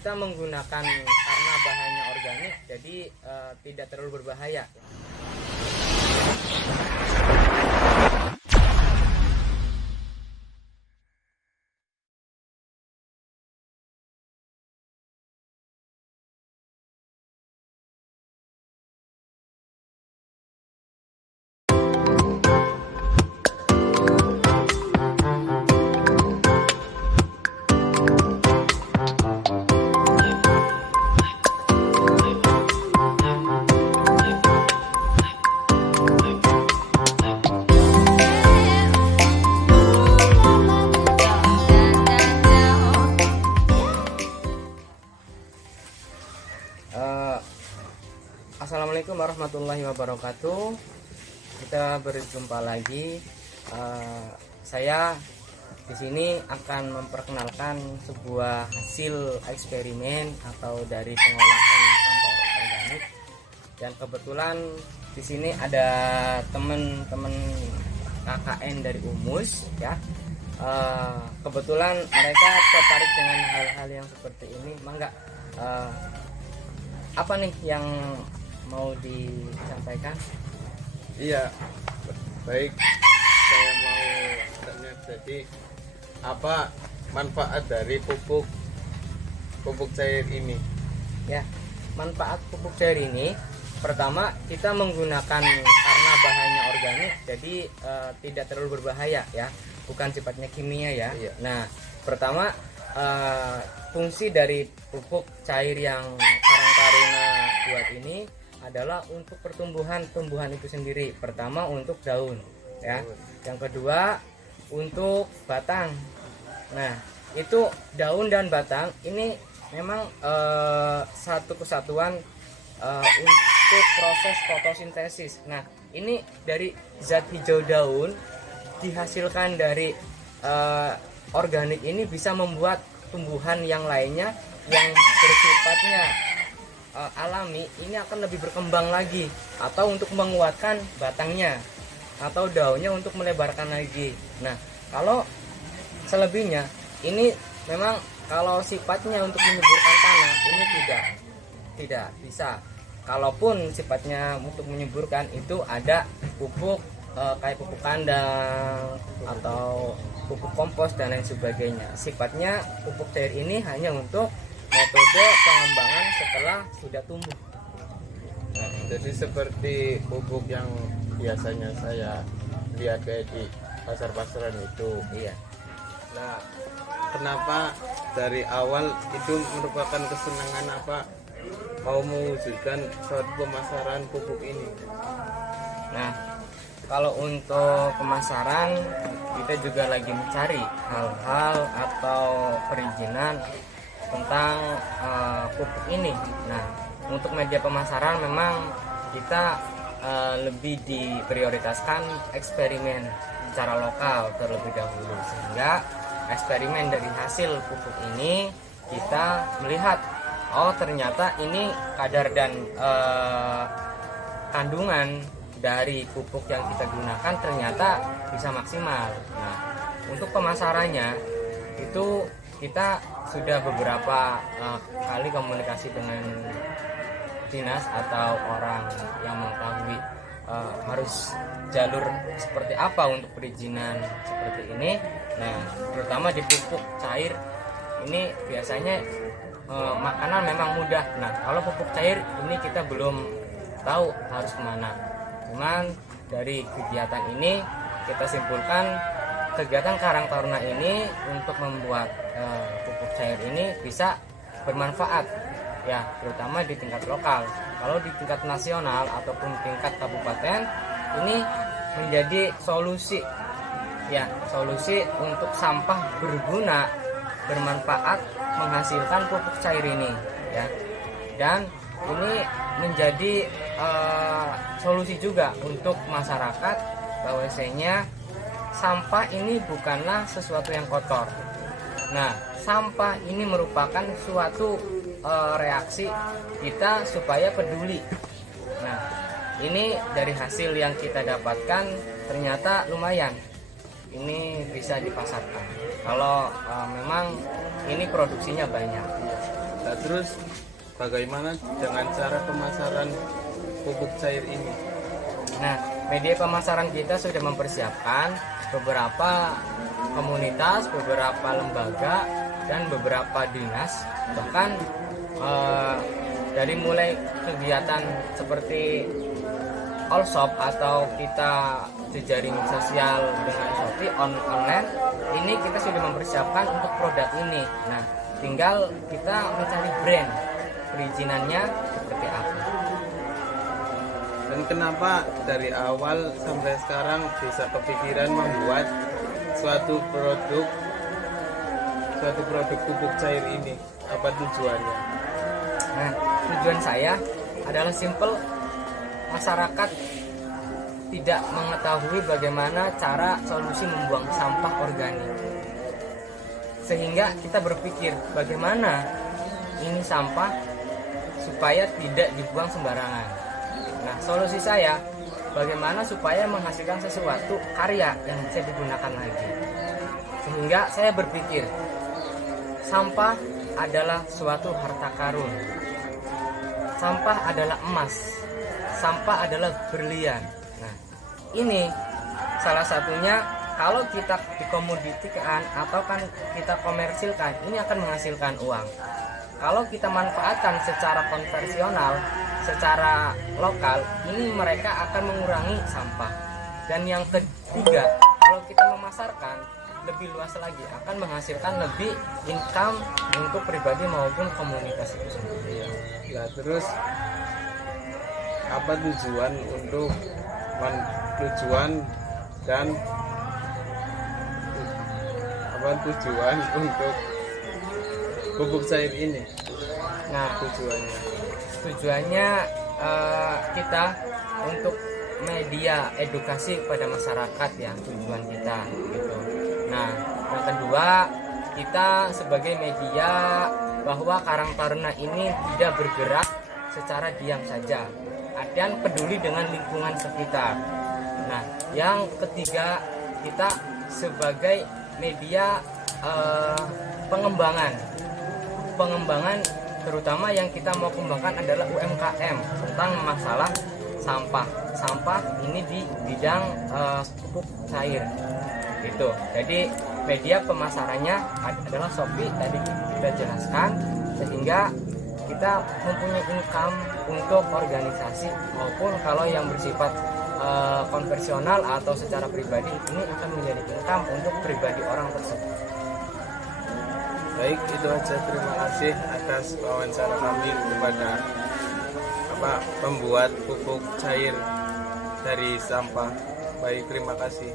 kita menggunakan karena bahannya organik, jadi tidak terlalu berbahaya. Assalamualaikum warahmatullahi wabarakatuh. Kita berjumpa lagi. Saya di sini akan memperkenalkan sebuah hasil eksperimen atau dari pengolahan sampah organik. Dan kebetulan di sini ada teman-teman KKN dari Umus, ya. Kebetulan mereka tertarik dengan hal-hal yang seperti ini. Mangga, apa nih yang mau disampaikan? Iya, baik. Saya mau tanya, jadi apa manfaat dari pupuk cair ini? Ya, manfaat pupuk cair ini, pertama kita menggunakan karena bahannya organik, jadi tidak terlalu berbahaya, ya, bukan sifatnya kimia, ya. Iya. Nah, pertama fungsi dari pupuk cair yang Karang Taruna buat ini adalah untuk pertumbuhan itu sendiri. Pertama untuk daun, ya. Yang kedua untuk batang. Nah, itu daun dan batang ini memang satu kesatuan untuk proses fotosintesis. Nah, ini dari zat hijau daun dihasilkan dari organik ini bisa membuat tumbuhan yang lainnya yang bersifatnya alami ini akan lebih berkembang lagi, atau untuk menguatkan batangnya atau daunnya untuk melebarkan lagi. Nah, kalau selebihnya ini memang kalau sifatnya untuk menyuburkan tanah ini tidak bisa. Kalaupun sifatnya untuk menyuburkan itu ada pupuk kayak pupuk kandang atau pupuk kompos dan lain sebagainya. Sifatnya pupuk cair ini hanya untuk metode pengembangan setelah sudah tumbuh. Jadi seperti pupuk yang biasanya saya lihat kayak di pasar-pasaran itu. Iya. Nah, kenapa dari awal itu merupakan kesenangan apa mau mewujudkan suatu pemasaran pupuk ini? Nah, kalau untuk pemasaran kita juga lagi mencari hal-hal atau perizinan tentang pupuk ini. Nah, untuk media pemasaran memang kita lebih diprioritaskan eksperimen secara lokal terlebih dahulu, sehingga eksperimen dari hasil pupuk ini kita melihat, oh ternyata ini kadar dan kandungan dari pupuk yang kita gunakan ternyata bisa maksimal. Nah, untuk pemasarannya itu kita sudah beberapa kali komunikasi dengan dinas atau orang yang mengetahui harus jalur seperti apa untuk perizinan seperti ini. Nah, terutama di pupuk cair ini biasanya makanan memang mudah. Nah, kalau pupuk cair ini kita belum tahu harus kemana. Cuman dari kegiatan ini kita simpulkan kegiatan Karang Taruna ini untuk membuat pupuk cair ini bisa bermanfaat, ya, terutama di tingkat lokal. Kalau di tingkat nasional ataupun tingkat kabupaten ini menjadi solusi, ya, solusi untuk sampah berguna, bermanfaat, menghasilkan pupuk cair ini, ya. Dan ini menjadi solusi juga untuk masyarakat bahwasanya sampah ini bukanlah sesuatu yang kotor. Nah, sampah ini merupakan suatu reaksi kita supaya peduli. Nah, ini dari hasil yang kita dapatkan ternyata lumayan. Ini bisa dipasarkan. Kalau memang ini produksinya banyak. Nah, terus bagaimana dengan cara pemasaran pupuk cair ini? Nah, media pemasaran kita sudah mempersiapkan beberapa komunitas, beberapa lembaga, dan beberapa dinas. Bahkan dari mulai kegiatan seperti all shop atau kita jejaring sosial dengan Shopee online, ini kita sudah mempersiapkan untuk produk ini. Nah, tinggal kita mencari brand, perizinannya seperti apa. Dan kenapa dari awal sampai sekarang bisa kepikiran membuat suatu produk pupuk cair ini? Apa tujuannya? Nah, tujuan saya adalah simple, masyarakat tidak mengetahui bagaimana cara solusi membuang sampah organik. Sehingga kita berpikir bagaimana ini sampah supaya tidak dibuang sembarangan. Nah, solusi saya bagaimana supaya menghasilkan sesuatu karya yang bisa digunakan lagi. Sehingga saya berpikir sampah adalah suatu harta karun. Sampah adalah emas. Sampah adalah berlian. Nah, ini salah satunya kalau kita dikomoditikan atau kan kita komersilkan, ini akan menghasilkan uang. Kalau kita manfaatkan secara konvensional, secara lokal, ini mereka akan mengurangi sampah. Dan yang ketiga, kalau kita memasarkan lebih luas lagi, akan menghasilkan lebih income untuk pribadi maupun komunitas itu sendiri. Nah, terus apa tujuan untuk pupuk cair ini? Nah, tujuannya kita untuk media edukasi pada masyarakat ya, tujuan kita gitu. Nah, yang kedua, kita sebagai media bahwa Karang Taruna ini tidak bergerak secara diam saja dan peduli dengan lingkungan sekitar. Nah, yang ketiga, kita sebagai media pengembangan terutama yang kita mau kembangkan adalah UMKM tentang masalah sampah ini di bidang pupuk cair gitu. Jadi media pemasarannya adalah Shopee, tadi kita jelaskan, sehingga kita mempunyai income untuk organisasi maupun kalau yang bersifat konvensional atau secara pribadi, ini akan menjadi income untuk pribadi orang tersebut. Baik, itu aja. Terima kasih atas wawancara kami kepada pembuat pupuk cair dari sampah. Baik, terima kasih.